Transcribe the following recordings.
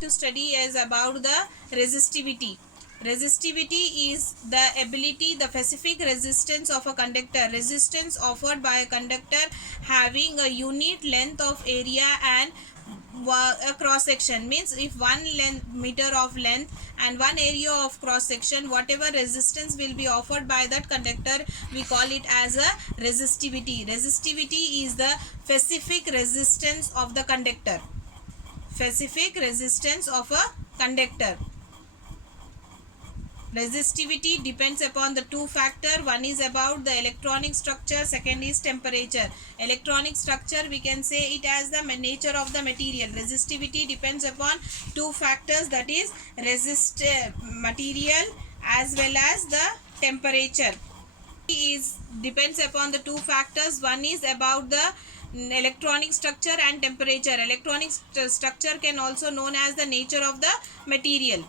to study is about the resistivity. Resistivity is the ability, the specific resistance of a conductor. Resistance offered by a conductor having a unit length of area and a cross section. Means if one meter of length and one area of cross section, whatever resistance will be offered by that conductor, we call it as a resistivity. Resistivity is the specific resistance of the conductor. Specific resistance of a conductor. Resistivity depends upon the two factors. One is about the electronic structure, second is temperature. Electronic structure, we can say it as the nature of the material. Resistivity depends upon two factors, that is material as well as the temperature. Depends upon the two factors. One is about the electronic structure and temperature. Electronic structure can also known as the nature of the material.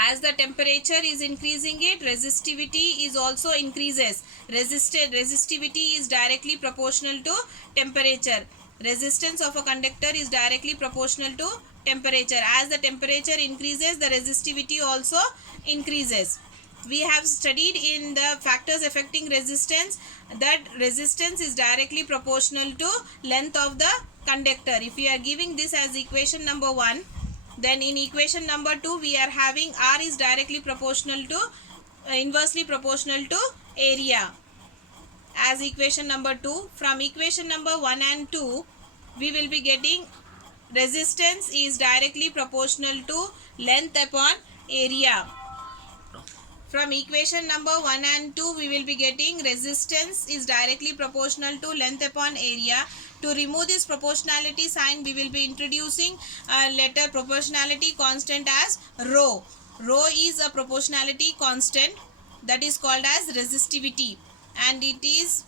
As the temperature is increasing, it resistivity is also increases. Resistivity is directly proportional to temperature. Resistance of a conductor is directly proportional to temperature. As the temperature increases, the resistivity also increases. We have studied in the factors affecting resistance that resistance is directly proportional to length of the conductor. If we are giving this as equation number 1, then in equation number 2 we are having R is directly proportional to inversely proportional to area as equation number 2. From equation number 1 and 2 we will be getting resistance is directly proportional to length upon area. From equation number 1 and 2 we will be getting resistance is directly proportional to length upon area. To remove this proportionality sign, we will be introducing a letter proportionality constant as rho. Rho is a proportionality constant that is called as resistivity, and it is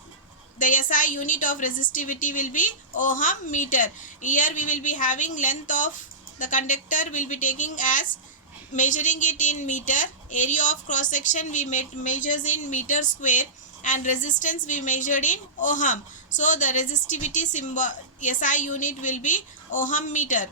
the SI unit of resistivity will be ohm meter. Here we will be having length of the conductor will be taking as measuring it in meter. Area of cross section we measures in meter square, and resistance we measured in ohm. So the resistivity symbol SI unit will be ohm meter.